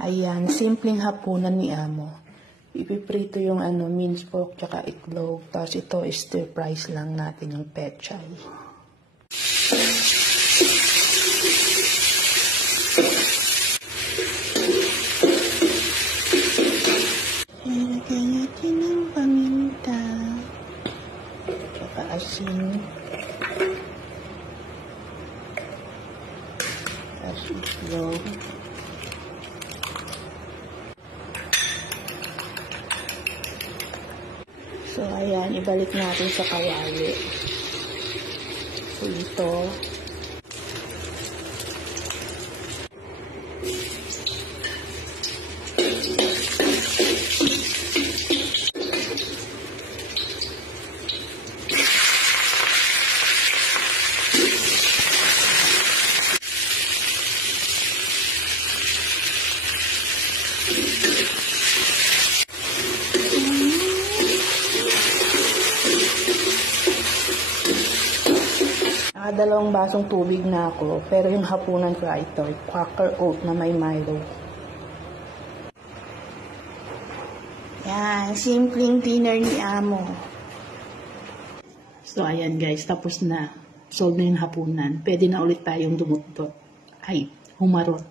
Ayan, simpleng hapunan ni Amo. Ipiprito yung minced pork tsaka itlog. Tapos ito, stir fries lang natin yung pechay. Ilagay natin ng paminta. Tsaka asin. Tapos itlog. So, ayan, ibalik natin sa kawali. So, ito. Nakadalawang basong tubig na ako, pero yung hapunan ko ito, Quaker Oat na may Milo. Yan, simpleng dinner ni Amo. So, ayan guys, tapos na. Solve na yung hapunan. Pwede na ulit tayong dumutdot. Ay, humarot.